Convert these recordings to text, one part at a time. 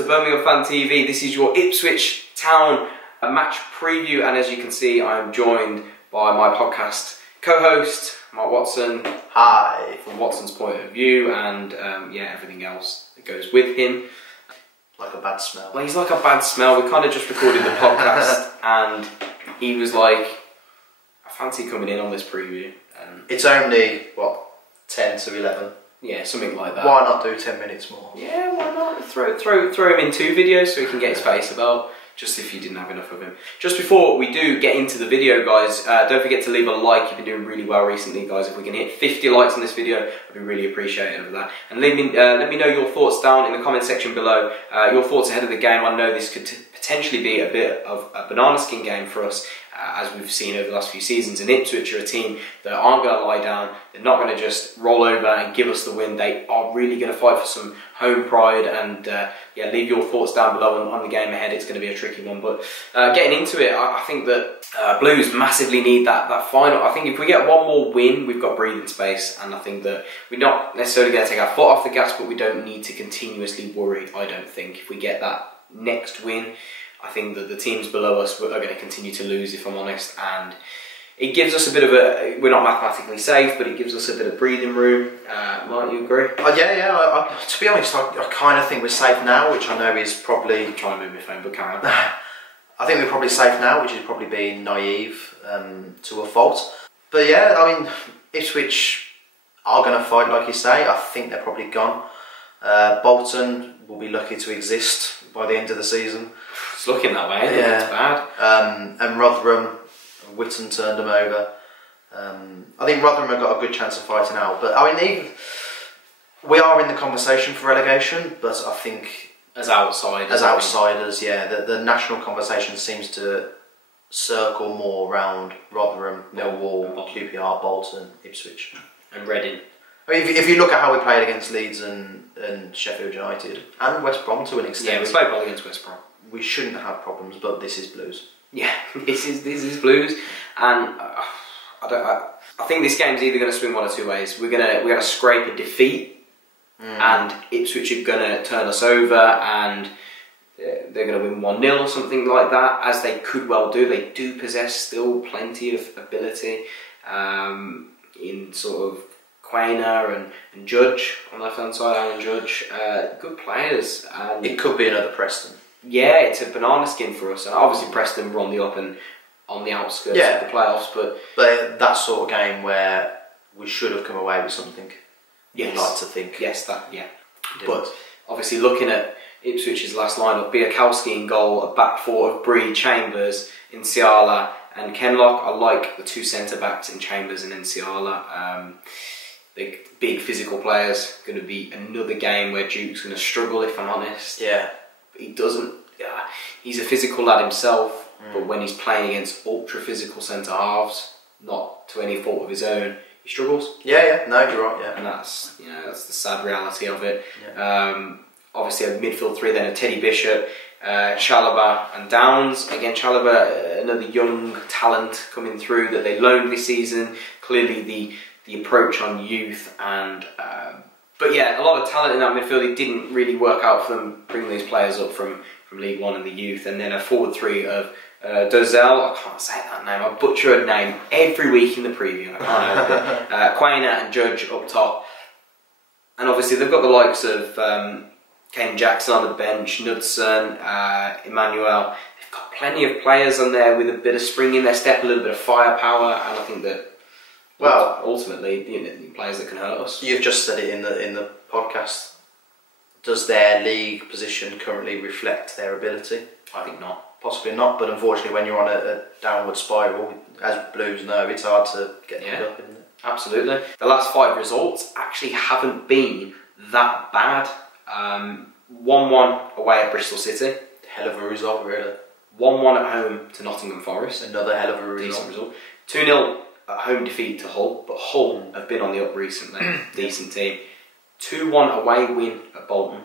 to Birmingham Fan TV. This is your Ipswich Town match preview, and as you can see, I'm joined by my podcast co-host, Mark Watson. Hi. From Watson's point of view, and yeah, everything else that goes with him. Like a bad smell. Well, he's like a bad smell. We kind of just recorded the podcast, and he was like, I fancy coming in on this preview. It's only, what, 10 to 11? Yeah, something like that. Why not do 10 minutes more? Yeah, why not? Throw him in 2 videos so he can get his face about, just if you didn't have enough of him. Just before we do get into the video, guys, don't forget to leave a like. You've been doing really well recently, guys. If we can hit 50 likes on this video, I'd be really appreciative of that. And let me know your thoughts down in the comment section below. Your thoughts ahead of the game. I know this could potentially be a bit of a banana skin game for us, as we've seen over the last few seasons. And Ipswich are a team that aren't going to lie down. They're not going to just roll over and give us the win. They are really going to fight for some home pride. And yeah, leave your thoughts down below on the game ahead. It's going to be a tricky one. But getting into it, I think that Blues massively need that final. I think if we get one more win, we've got breathing space. And I think that we're not necessarily going to take our foot off the gas, but we don't need to continuously worry, I don't think. If we get that next win, I think that the teams below us are going to continue to lose, if I'm honest, and it gives us a bit of a, we're not mathematically safe, but it gives us a bit of breathing room. Might you agree? Yeah. To be honest, I kind of think we're safe now, which I know is probably... I'm trying to move my phone, but carry on. I think we're probably safe now, which is probably being naive to a fault. But yeah, I mean, Ipswich are going to fight, like you say. I think they're probably gone. Bolton will be lucky to exist by the end of the season. It's looking that way, isn't it? It's bad. And Rotherham, Witten turned them over. I think Rotherham have got a good chance of fighting out. But I mean, we are in the conversation for relegation, but I think... As outsiders, yeah. The national conversation seems to circle more around Rotherham, Millwall, QPR, Bolton, Ipswich. And Reading. I mean, if you look at how we played against Leeds and Sheffield United, and West Brom to an extent... Yeah, we played well against West Brom. We shouldn't have problems, but this is Blues. Yeah, this is Blues, and I think this game's either going to swing one or two ways. We're gonna scrape a defeat, and Ipswich are going to turn us over, and they're going to win 1-0 or something like that, as they could well do. They do possess still plenty of ability in sort of Quainer and Judge on the left hand side, Alan Judge, good players. And it could be another Preston. Yeah, it's a banana skin for us. And obviously Preston were on the up and on the outskirts of the playoffs, but that sort of game where we should have come away with something. Yes. You'd like to think. Yes, but obviously looking at Ipswich's last lineup, Biakowski in goal, a back four of Bree, Chambers, Nsiala and Kenlock. I like the 2 centre backs in Chambers and Nsiala. Big physical players. Going to be another game where Duke's going to struggle, if I'm honest. Yeah. He doesn't. He's a physical lad himself, but when he's playing against ultra physical centre halves, not to any fault of his own, he struggles. Yeah. No, you're right. Yeah. And that's that's the sad reality of it. Yeah. Obviously, a midfield 3 then of Teddy Bishop, Chalobah and Downs. Again, Chalobah, another young talent coming through that they loaned this season. Clearly, the approach on youth and. But yeah, a lot of talent in that midfield. It didn't really work out for them bringing these players up from League One and the youth. And then a forward 3 of Dozel. I can't say that name. I butcher a name every week in the preview. I can't help it. Quainer and Judge up top. And obviously they've got the likes of Kane Jackson on the bench, Knudsen, Emmanuel. They've got plenty of players on there with a bit of spring in their step, a little bit of firepower. And I think that... Well, ultimately, the players that can hurt us. You've just said it in the podcast. Does their league position currently reflect their ability? I think not. Possibly not, but unfortunately when you're on a downward spiral, as Blues know, it's hard to get back up, isn't it? Absolutely. The last 5 results actually haven't been that bad. 1-1 away at Bristol City. Hell of a result, really. 1-1 at home to Nottingham Forest. Another hell of a result. Decent result. 2-0 at home defeat to Hull, but Hull have been on the up recently. Decent team. 2-1 away win at Bolton.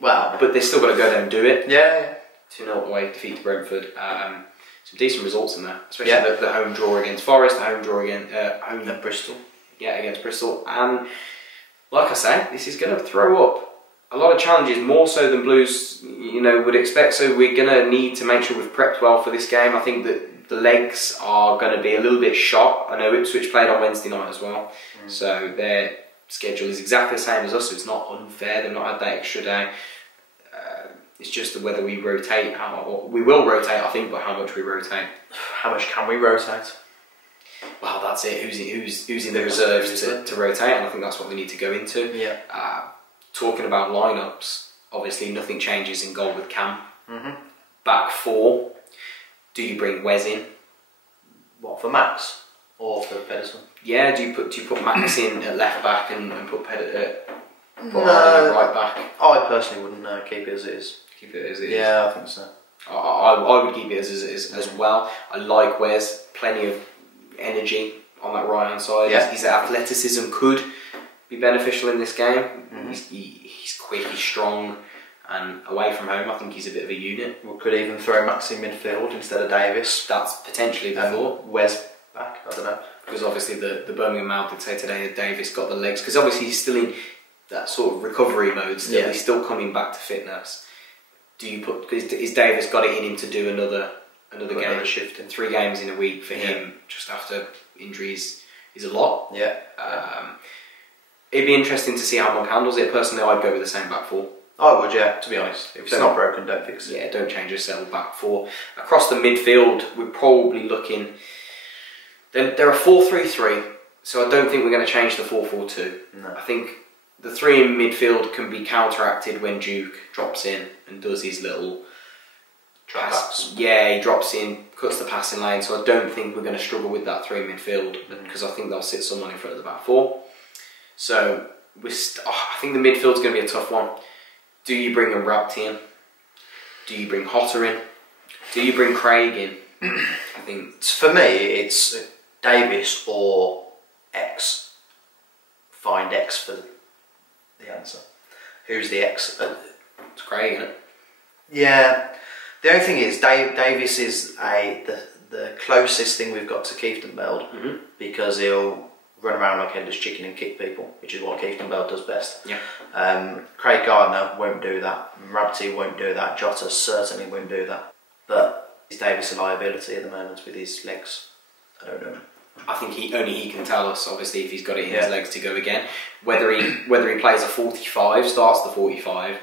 Wow. But they've still got to go there and do it. Yeah. 2-0 away defeat to Brentford. Some decent results in there, especially the home draw against Forest, the home draw against home at Bristol. Yeah, against Bristol. And like I say, this is going to throw up a lot of challenges, more so than Blues, would expect. So we're going to need to make sure we've prepped well for this game. I think that the legs are going to be a little bit shot. I know Ipswich played on Wednesday night as well, so their schedule is exactly the same as us, so it's not unfair. They've not had that extra day. It's just whether we rotate. We will rotate, I think, but how much we rotate. How much can we rotate? Well, that's it. Who's in the reserves to rotate, and I think that's what we need to go into. Yeah. Talking about lineups, obviously nothing changes in goal with Cam. Back four. Do you bring Wes in? What, for Max or for Pedersen? Yeah. Do you put Max in at left back and put Pedersen at right back? I personally wouldn't keep it as it is. Keep it as it is. Yeah, I think so. I would keep it as it is as well. I like Wes. Plenty of energy on that right hand side. Yeah. His athleticism could be beneficial in this game. He's quick, he's strong, and away from home I think he's a bit of a unit. We could even throw Max in midfield instead of Davis. That's potentially the thought. Wes back, I don't know. Because obviously the Birmingham Mail did say today that Davis got the legs, because obviously he's still in that sort of recovery mode still. Yeah. He's still coming back to fitness. Do you put, is Davis got it in him to do another game shift in 3 games in a week for him just after injuries is a lot. Yeah. It'd be interesting to see how Monk handles it. Personally, I'd go with the same back four. I would, yeah, to be honest. If it's not broken, don't fix it. Yeah, don't change your settle back four. Across the midfield, we're probably looking... They're a 4-3-3, so I don't think we're going to change the 4-4-2. No. I think the 3 in midfield can be counteracted when Duke drops in and does his little... pass. Yeah, he drops in, cuts the passing lane, so I don't think we're going to struggle with that 3 in midfield, because I think they'll sit someone in front of the back four. So I think the midfield's going to be a tough one. Do you bring a Rabti in? Do you bring Hotter in? Do you bring Craig in? I think for me it's Davis or X. Find X for the answer. Who's the X? It's Craig, isn't it? Yeah. The only thing is Davis is the closest thing we've got to Kieftenbeld, because he'll run around like a headless chicken and kick people, which is what Kieftenbeld does best. Yeah. Craig Gardner won't do that. Rabti won't do that. Jota certainly won't do that. But is Davis a liability at the moment with his legs? I don't know. I think only he can tell us, obviously, if he's got it in his legs to go again. Whether he plays a 45, starts the 45,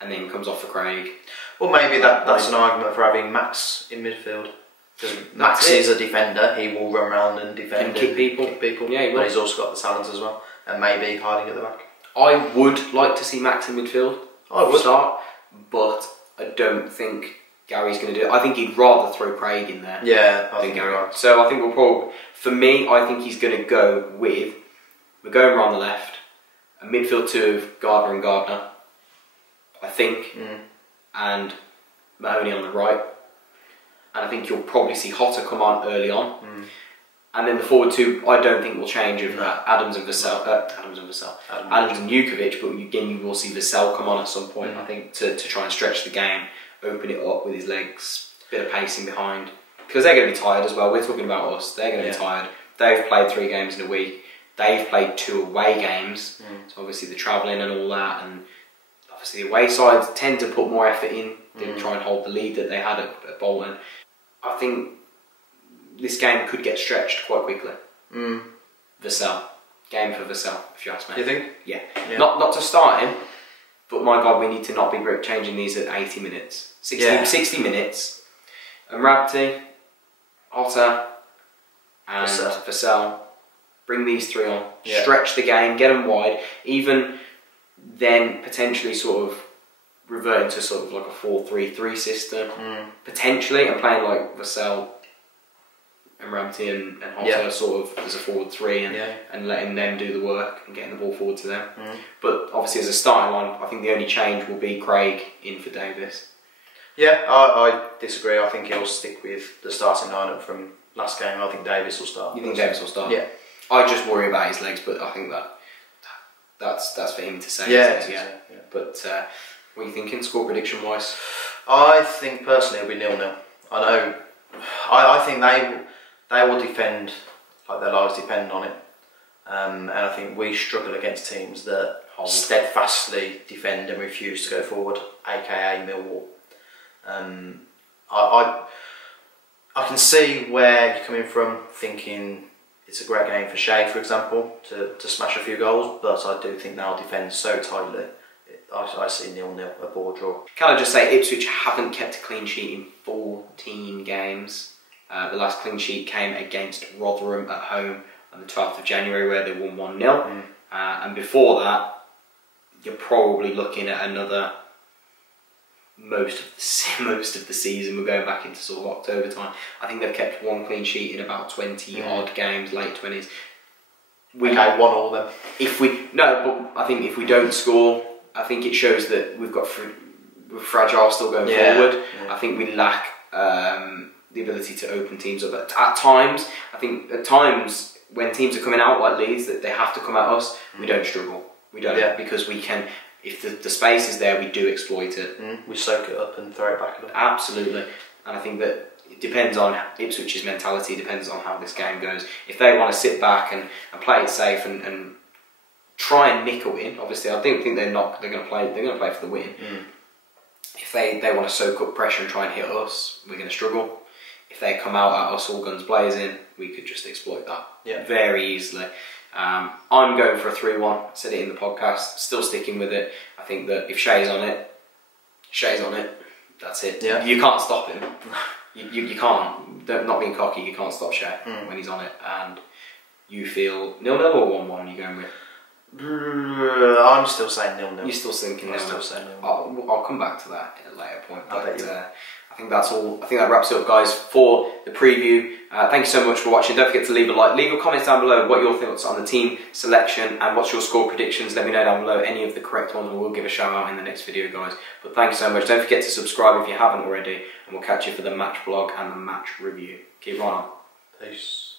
and then comes off for Craig. Well, maybe that's an argument for having Max in midfield. Because Max is a defender, he will run around and defend and kick people. Yeah, but he's also got the talent as well. And maybe hiding at the back. I would like to see Max in midfield. I would start, but I don't think Gary's going to do it. I think he'd rather throw Craig in there. Yeah, I think Gary. Right. So I think we'll probably, for me, I think he's going to go with, we're going around the left, a midfield 2 of Gardner and Gardner, I think, and Mahoney on the right. And I think you'll probably see Hotter come on early on. And then the forward 2, I don't think will change of Adams and Vassell. Adams and Jukovic, but again you will see Vassell come on at some point, I think, to try and stretch the game, open it up with his legs, bit of pacing behind. Because they're going to be tired as well. We're talking about us. They're going to be tired. They've played 3 games in a week. They've played 2 away games. So obviously the travelling and all that, and obviously the away sides tend to put more effort in. They try and hold the lead that they had at Bolton. I think this game could get stretched quite quickly. Vassell. Game for Vassell, if you ask me. Do you think? Yeah. Not to start him, but my God, we need to not be changing these at 80 minutes. 60 minutes. And Rabti, Otter, and Vassell. Bring these 3 on. Stretch the game, get them wide. Even then, potentially sort of reverting to sort of like a 4-3-3 system, potentially, and playing like Vassell and Rabti and Hotter sort of as a forward 3 and letting them do the work and getting the ball forward to them. But obviously as a starting line, I think the only change will be Craig in for Davis. Yeah, I disagree. I think he'll stick with the starting lineup from last game. I think Davis will start. You think Davis will start? Yeah. I just worry about his legs, but I think that's for him to say. Yeah. But what are you thinking, score prediction wise? I think personally it'll be 0-0. I think they will defend like their lives depend on it. and I think we struggle against teams that steadfastly defend and refuse to go forward, aka Millwall. I can see where you're coming from, thinking it's a great game for Shea, for example, to smash a few goals, but I do think they'll defend so tightly. I see 0-0, a ball draw. Can I just say, Ipswich haven't kept a clean sheet in 14 games. The last clean sheet came against Rotherham at home on the 12th of January, where they won 1-0. And before that, you're probably looking at another most of the season. We're going back into sort of October time. I think they've kept one clean sheet in about 20 odd games, late 20s. Okay, 1-1 then. But I think if we don't score, I think it shows that we're fragile still going forward. I think we lack the ability to open teams up at times. I think at times when teams are coming out like Leeds, that they have to come at us, we don't struggle. We don't, because we can. If the space is there, we do exploit it. We soak it up and throw it back at them. Absolutely. And I think that it depends on Ipswich's mentality, depends on how this game goes. If they want to sit back and play it safe and try and nick a win, obviously I don't think they're going to play for the win. If they want to soak up pressure and try and hit us, we're going to struggle. If they come out at us all guns blazing, we could just exploit that very easily. I'm going for a 3-1. I said it in the podcast, still sticking with it. I think that if Shea's on it, that's it. You can't stop him. You can't. Not being cocky, you can't stop Shea when he's on it. And you feel 0-0 or 1-1 you're going with? I'm still saying 0-0. You're still thinking 0-0? I'm still saying 0-0. I'll come back to that at a later point. But I think that's all. I think that wraps it up, guys, for the preview. Thank you so much for watching. Don't forget to leave a like. Leave your comments down below what your thoughts on the team selection and what's your score predictions. Let me know down below any of the correct ones, and we'll give a shout out in the next video, guys. But thank you so much. Don't forget to subscribe if you haven't already, and we'll catch you for the match vlog and the match review. Keep right on. Peace.